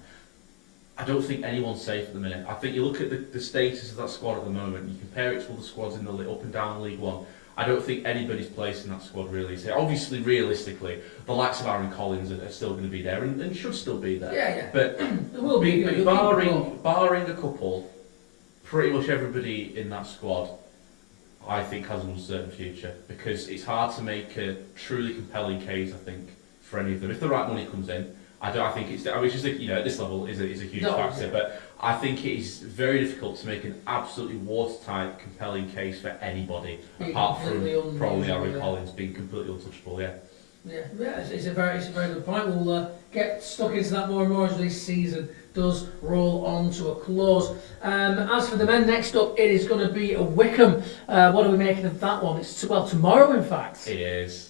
I don't think anyone's safe at the minute. I think you look at the status of that squad at the moment, you compare it to other squads in the up and down League One. I don't think anybody's place in that squad really is here. Obviously, realistically, the likes of Aaron Collins are still going to be there and should still be there. Yeah. But There will be. barring a couple, pretty much everybody in that squad, I think, has an uncertain future, because it's hard to make a truly compelling case, I think, for any of them. If the right money comes in, I think it's just, you know, at this level is a huge factor, but I think it is very difficult to make an absolutely watertight, compelling case for anybody, apart from probably Aaron Collins being completely untouchable. Yeah, it's a very good point. We'll get stuck into that more and more as this season does roll on to a close. As for the men, next up it is going to be a Wickham. What are we making of that one? It's tomorrow, in fact. It is.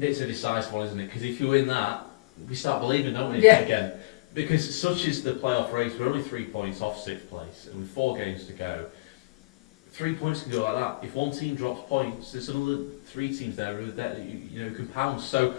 It's a decisive one, isn't it? Because if you win that, we start believing, don't we? Again, because such is the playoff race. We're only 3 points off 6th place, and with 4 games to go, 3 points can go like that. If one team drops points, there's another 3 teams there who can pounce. So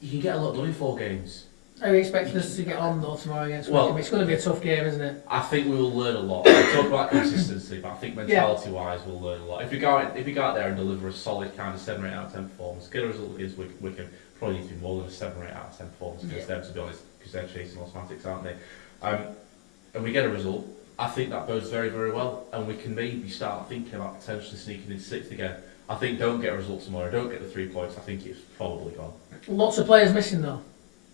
you can get a lot done in 4 games. Are you expecting us to get on though tomorrow against Wickham? It's going to be a tough game, isn't it? I think we will learn a lot. We talk about consistency, but I think mentality-wise we'll learn a lot. If we go out there and deliver a solid kind of 7 or 8 out of 10 performance, get a result against Wickham, probably need to be more than a 7 or 8 out of 10 performance against them, to be honest, because they're chasing automatics, aren't they? And we get a result, I think that bodes very, very well, and we can maybe start thinking about potentially sneaking into 6th again. I think don't get a result tomorrow, don't get the 3 points, I think it's probably gone. Lots of players missing though.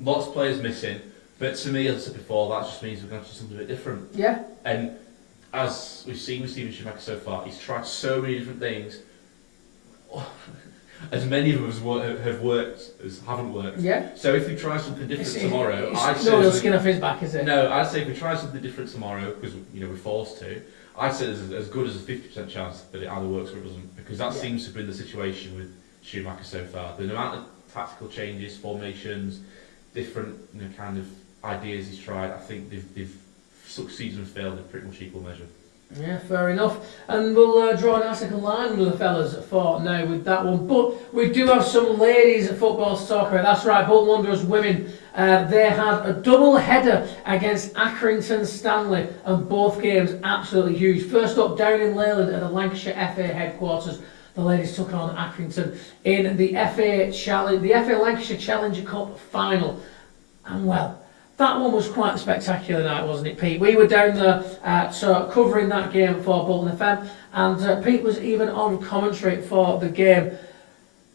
Lots of players missing, but to me, as I said before, that just means we're going to have to do something a bit different. Yeah. And as we've seen with Steven Schumacher so far, he's tried so many different things. As many of them have worked as haven't worked. Yeah. So if we try something different tomorrow, I'd say no real skin off his back, is it? No, I'd say if we try something different tomorrow, because we're forced to, I'd say there's as good as a 50% chance that it either works or it doesn't, because that seems to have been the situation with Schumacher so far. The amount of tactical changes, formations, different kind of ideas he's tried, I think they've succeeded and failed in pretty much equal measure. Yeah, fair enough. And we'll draw an article line with the fellas for now with that one. But we do have some ladies football to talk about. That's right, Bolton Wanderers women. They had a double header against Accrington Stanley, and both games absolutely huge. First up, down in Leyland at the Lancashire FA headquarters, the ladies took on Accrington in the FA Lancashire Challenger Cup final. And well, that one was quite a spectacular night, wasn't it, Pete? We were down there covering that game for Bolton FM, and Pete was even on commentary for the game.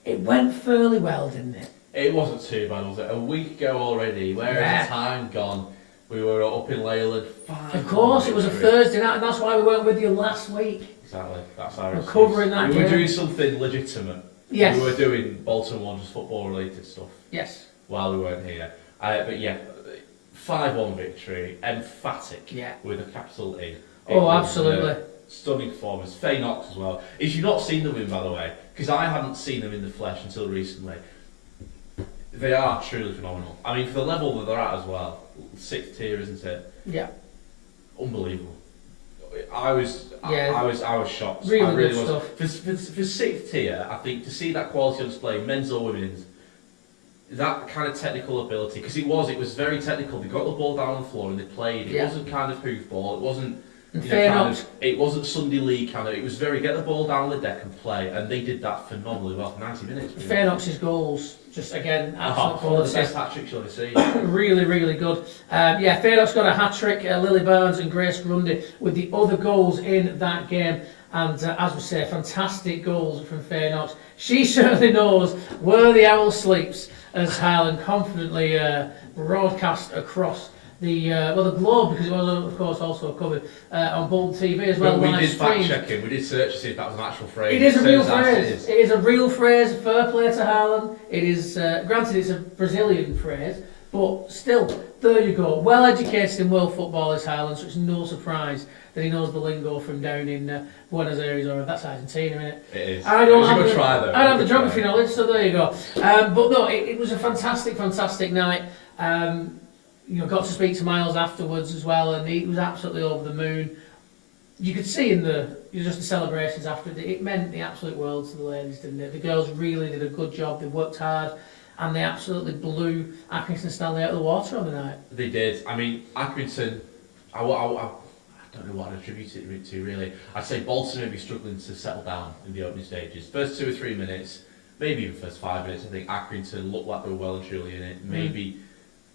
It went fairly well, didn't it? It wasn't too bad, was it? A week ago already, where has the time gone? We were up in Leyland. Of course, it was a Thursday night, and that's why we weren't with you last week. Exactly, that's our excuse. Covering that game. We were doing something legitimate. Yes. We were doing Bolton Wanderers football related stuff. Yes. While we weren't here. But yeah, 5-1 victory, emphatic, with a capital E. Absolutely. Stunning performance. Faye Knox as well. If you've not seen them win, by the way, because I hadn't seen them in the flesh until recently, they are truly phenomenal. I mean, for the level that they're at as well, 6th tier, isn't it? Yeah. Unbelievable. I was shocked. Really, I really good was. stuff. For 6th tier, I think to see that quality on display, men's or women's, that kind of technical ability, because it was very technical. They got the ball down on the floor and they played. It wasn't kind of hoofball. It wasn't it wasn't Sunday league kind of. It was very get the ball down the deck and play, and they did that phenomenally well for 90 minutes. Faye Knox's goals, just again, absolute quality. The best hat trick you'll ever see. Really, really good. Faye Knox got a hat trick. Lily Barnes and Grace Grundy with the other goals in that game. And as we say, fantastic goals from Faye Knox. She certainly knows where the owl sleeps, as Highland confidently broadcast across the Globe, because it was of course also covered on Bolton TV as well. But we live did streamed. fact check it. We did search to see if that was an actual phrase. It is a real Turns out phrase. It is a real phrase. Fair play to Haaland. It is granted it's a Brazilian phrase, but still, there you go. Well educated in world football is Haaland, so it's no surprise that he knows the lingo from down in Buenos Aires, or that's Argentina, isn't it? It is. I don't have a the, good try though. I don't have the geography knowledge, so there you go. But no, it was a fantastic night. Got to speak to Miles afterwards as well, and he was absolutely over the moon. You could see in the celebrations after it meant the absolute world to the ladies, didn't it? The girls really did a good job. They worked hard, and they absolutely blew Accrington Stanley out of the water on the night. They did. I mean, Accrington, I don't know what I'd attribute it to really. I'd say Bolton may be struggling to settle down in the opening stages. First 2 or 3 minutes, maybe even first 5 minutes, I think Accrington looked like they were well and truly in it. Maybe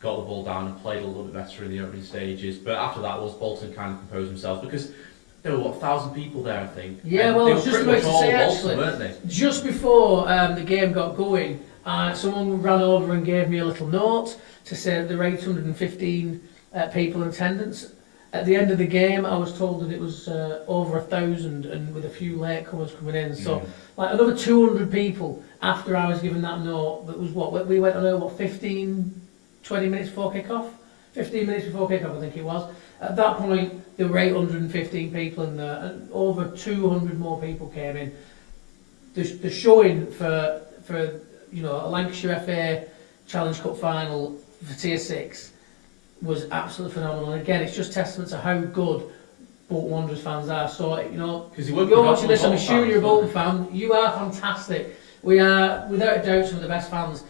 got the ball down and played a little bit better in the opening stages. But after that, Bolton kind of composed themselves, because there were 1,000 people there, I think. Yeah, and well, they I was were just pretty about much to say all Bolton, actually, weren't they? just before the game got going, someone ran over and gave me a little note to say that there were 815 people in attendance. At the end of the game, I was told that it was over 1,000, and with a few latecomers coming in. So, like another 200 people after I was given that note. That was what we went on air, 20 minutes before kick-off? 15 minutes before kick-off, I think it was. At that point, there were 815 people in there, and over 200 more people came in. The showing for a Lancashire FA Challenge Cup final for Tier 6 was absolutely phenomenal. And again, it's just testament to how good Bolton Wanderers fans are. So, because you're watching this, I'm assuming you're a Bolton fan. You are fantastic. We are, without a doubt, some of the best fans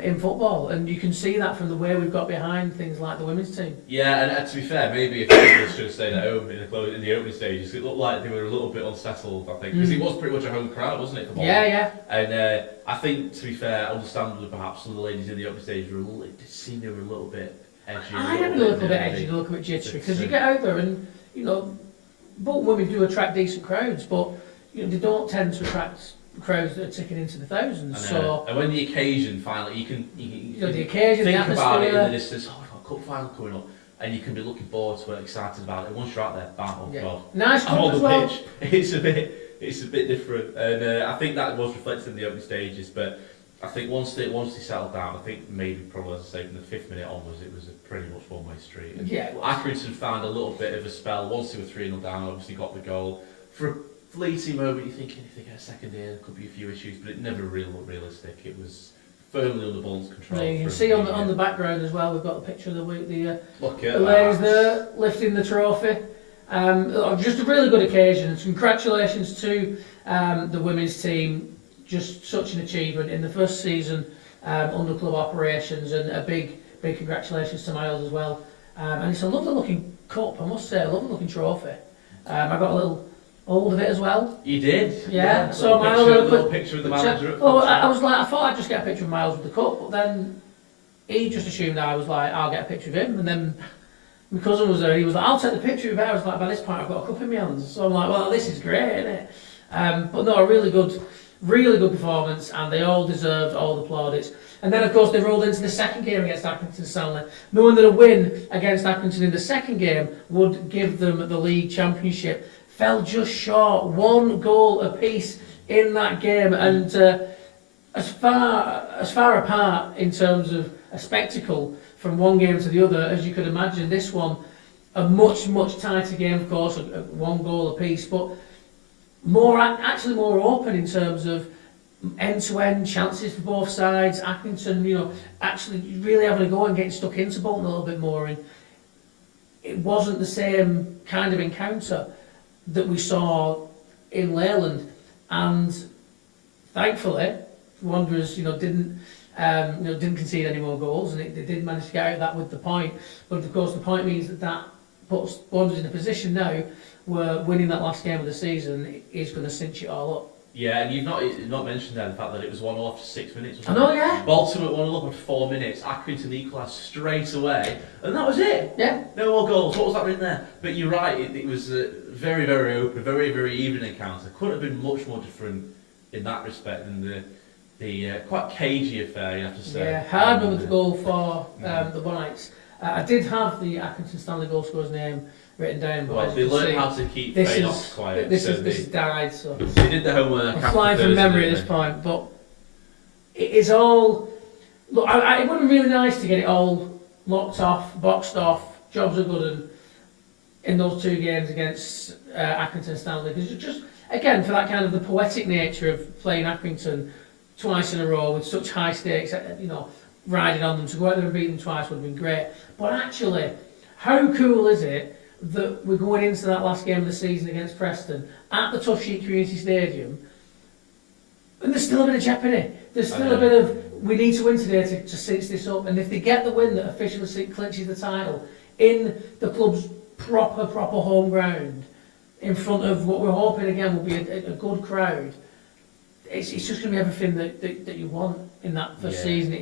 in football, and you can see that from the way we've got behind things like the women's team. Yeah, and to be fair, maybe if they should have stayed at home in the opening stages, it looked like they were a little bit unsettled, I think, because it was pretty much a home crowd, wasn't it, for Bolton? Yeah. And I think, to be fair, understandably, perhaps some of the ladies in the opening stages were it seemed they were a little bit edgy. I am a little bit edgy, a little bit jittery, because you get out there and, Bolton women do attract decent crowds, but they don't tend to attract crowds that are ticking into the thousands. So, and when the occasion finally, you can the occasion, think the about it in the atmosphere. distance. Oh, we've got a cup final coming up, and you can be looking forward to it, excited about it. And once you're out there, bam, oh god, Nice I'm on cup as the well. pitch. It's a bit different, and I think that was reflected in the opening stages. But I think once they settled down, I think maybe probably, as I say, from the 5th minute onwards, it was a pretty much one-way street. And Accrington found a little bit of a spell once they were 3-0 down. Obviously got the goal. For a fleeting moment, you're thinking if they get a second here, there could be a few issues, but it never really looked realistic. It was firmly under Bolton's control. Yeah, you can see on the background as well. We've got the picture of the the ladies there lifting the trophy. Just a really good occasion. Congratulations to the women's team. Just such an achievement in the first season under club operations, and a big congratulations to Miles as well. And it's a lovely looking cup, I must say, a lovely looking trophy. I got a little hold of it as well. You did? Yeah. So Miles, a little picture of the manager. I thought I'd just get a picture of Miles with the cup, but then he just assumed I was like, I'll get a picture of him, and then my cousin was there. He was like, I'll take the picture of it. I was like, by this point I've got a cup in my hands. So I'm like, well, this is great, isn't it? But no, a really good performance, and they all deserved all the plaudits. And then, of course, they rolled into the second game against Accrington Stanley, knowing that a win against Accrington in the second game would give them the league championship. Fell just short, 1 goal apiece in that game, and as far apart in terms of a spectacle from one game to the other as you could imagine. This one, a much tighter game, of course, 1 goal apiece, but more open in terms of end-to-end chances for both sides. Accrington, actually really having a go and getting stuck into Bolton a little bit more, and it wasn't the same kind of encounter that we saw in Leyland, and thankfully Wanderers didn't concede any more goals, and they did manage to get out of that with the point. But of course the point means that puts Wanderers in a position now where winning that last game of the season is going to cinch it all up. Yeah, and you've not mentioned there the fact that it was 1-0 after 6 minutes. I know, yeah. Bolton at 1-0 after 4 minutes. Accrington equalised straight away, and that was it. Yeah. No more goals. What was happening there? But you're right. It was a very open, very even encounter. Couldn't have been much more different in that respect than the quite cagey affair, you have to say. Yeah, hard number to goal for the Whites. I did have the Accrington Stanley goal scorer's name written down, but They learned how to keep Faynox quiet. This has died, so they did the homework. I'm flying from memory at this point, but it is all. Look, it would be really nice to get it all locked off, boxed off. Jobs are good in those 2 games against Accrington Stanley, because just again for that kind of the poetic nature of playing Accrington twice in a row with such high stakes, riding on them, to go out there and beat them twice would have been great. But actually, how cool is it that we're going into that last game of the season against Preston at the Tough Sheet Community Stadium, and there's still a bit of jeopardy. There's still a bit of, we need to win today to cinch this up, and if they get the win that officially clinches the title in the club's proper home ground, in front of what we're hoping again will be a good crowd, it's just going to be everything that you want in that first season.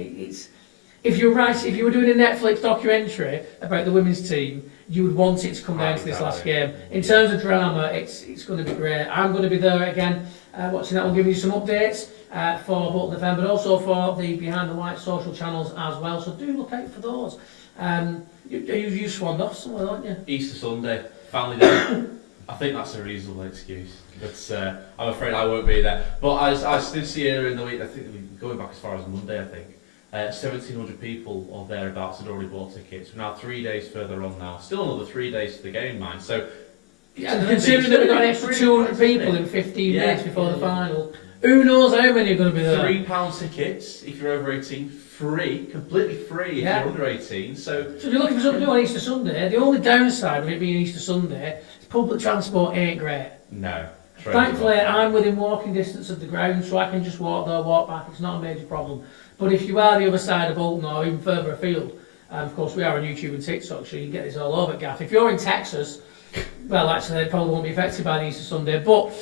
If you were doing a Netflix documentary about the women's team, you would want it to come down to this last game. In terms of drama, it's going to be great. I'm going to be there again, watching that. We'll give you some updates for Bolton FM, but also for the Behind the White social channels as well. So do look out for those. You swanned off somewhere, aren't you? Easter Sunday, family day. I think that's a reasonable excuse, but I'm afraid I won't be there. But I did see earlier in the week, I think going back as far as Monday, I think 1,700 people or thereabouts had already bought tickets. We're now 3 days further on now. Still another 3 days to the game, mind. So, and considering that we've got an extra 200 people in 15 minutes before the final, who knows how many are going to be there? £3 tickets if you're over 18, free, completely free if you're under 18. So if you're looking for something to do on Easter Sunday, the only downside of it being Easter Sunday is public transport ain't great. No. Thankfully, I'm within walking distance of the ground, so I can just walk there, walk back. It's not a major problem. But if you are the other side of Bolton or even further afield, of course we are on YouTube and TikTok, so you can get this all over, Gaff. If you're in Texas, well, actually, they probably won't be affected by the Easter Sunday, but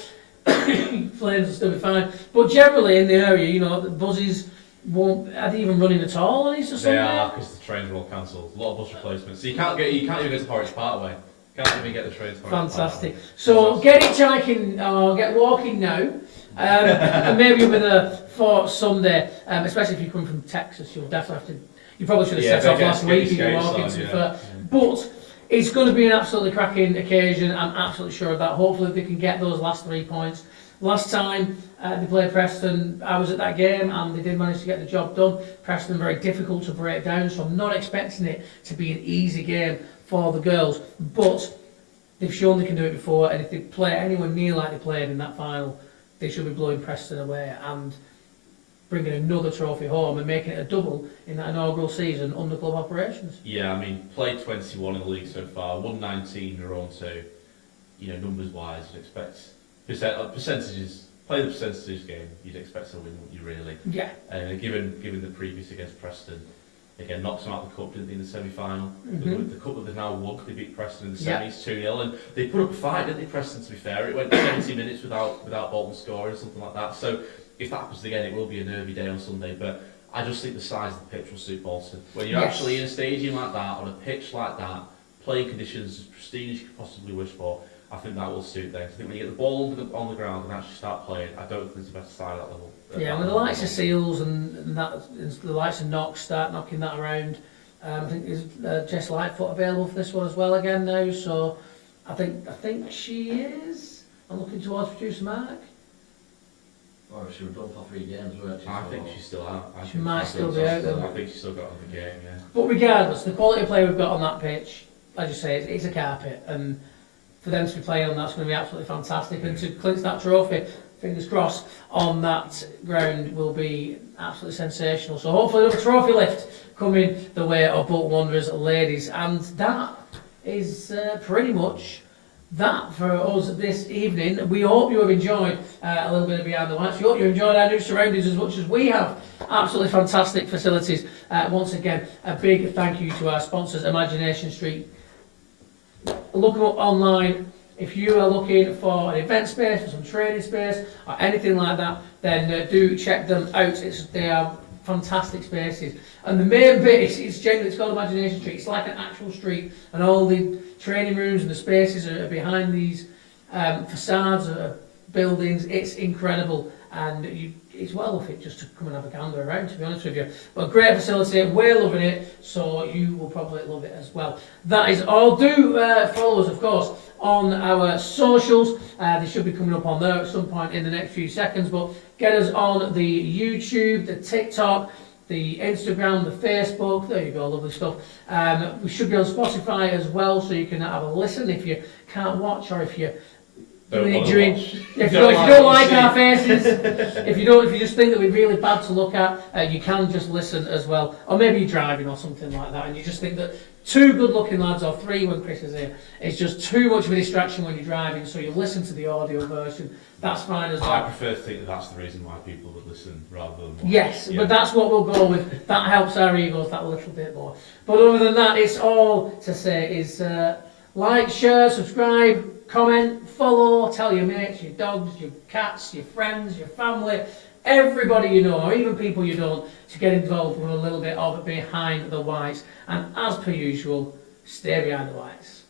flames will still be fine. But generally in the area, the buses are they even running at all on Easter Sunday? They are, because the trains are all cancelled. A lot of bus replacements. So you can't even go to Porridge Parkway. Can't even get the train to Fantastic. So get hitchhiking or get walking now, and maybe you'll be there for Sunday. Especially if you come from Texas, you'll definitely have to. You probably should have set off last week if you're walking. To be fair, but it's going to be an absolutely cracking occasion. I'm absolutely sure of that. Hopefully they can get those last 3 points. Last time they played Preston, I was at that game and they did manage to get the job done. Preston very difficult to break down, so I'm not expecting it to be an easy game for the girls, but they've shown they can do it before, and if they play anyone near like they played in that final, they should be blowing Preston away and bringing another trophy home and making it a double in that inaugural season under club operations. Yeah, I mean, played 21 in the league so far, won 19, they're on to, numbers wise, you'd expect percentages, play the percentages game, you'd expect to win, wouldn't you, really? Yeah. Given the previous against Preston, again, knocked them out of the cup, didn't they, in the semi-final? The cup that they've now won, they beat Preston in the semis 2-0, and they put up a fight, didn't they, Preston, to be fair? It went 70 minutes without Bolton scoring, something like that. So if that happens again, it will be a nervy day on Sunday, but I just think the size of the pitch will suit Bolton. When you're actually in a stadium like that, on a pitch like that, playing conditions as pristine as you could possibly wish for, I think that will suit them. I think when you get the ball on the ground and actually start playing, I don't think there's a better side at that level. Yeah, when the likes of Seals and the likes of Knox start knocking that around, I think there's Jess Lightfoot available for this one as well again now. So I think she is. I'm looking towards producer Mark. Or she was done for 3 games, weren't she? I think she's still out. She might still be out then. I think she's still got another game, yeah. But regardless, the quality of play we've got on that pitch, as you say, it's a carpet, and for them to be playing on that's going to be absolutely fantastic. And to clinch that trophy, fingers crossed, on that ground will be absolutely sensational. So hopefully another trophy lift coming the way of Bolton Wanderers ladies. And that is pretty much that for us this evening. We hope you have enjoyed a little bit of Behind the Whites. We hope you enjoyed our new surroundings as much as we have. Absolutely fantastic facilities. Once again, a big thank you to our sponsors, Imagination Street. Look them up online. If you are looking for an event space, for some training space, or anything like that, then do check them out. They are fantastic spaces. And the main bit, it's genuine, it's called Imagination Street. It's like an actual street, and all the training rooms and the spaces are behind these facades, are buildings. It's incredible, and it's well worth it just to come and have a gander around, to be honest with you. But great facility, we're loving it, so you will probably love it as well. That is all. Do follow us, of course, on our socials. They should be coming up on there at some point in the next few seconds, but get us on the YouTube, the TikTok, the Instagram, the Facebook. There you go, lovely stuff. We should be on Spotify as well, so you can have a listen if you can't watch, or if you if you don't like our faces, if you just think that we're really bad to look at, you can just listen as well. Or maybe you're driving or something like that, and you just think that 2 good-looking lads, or 3 when Chris is here, is just too much of a distraction when you're driving, so you listen to the audio version. That's fine as well. I prefer to think that that's the reason why people would listen rather than watch. Yes, but that's what we'll go with. That helps our egos that little bit more. But other than that, it's all to say is like, share, subscribe, comment, follow, tell your mates, your dogs, your cats, your friends, your family, everybody you know, or even people you don't, to get involved with a little bit of Behind the Whites. And as per usual, stay behind the whites.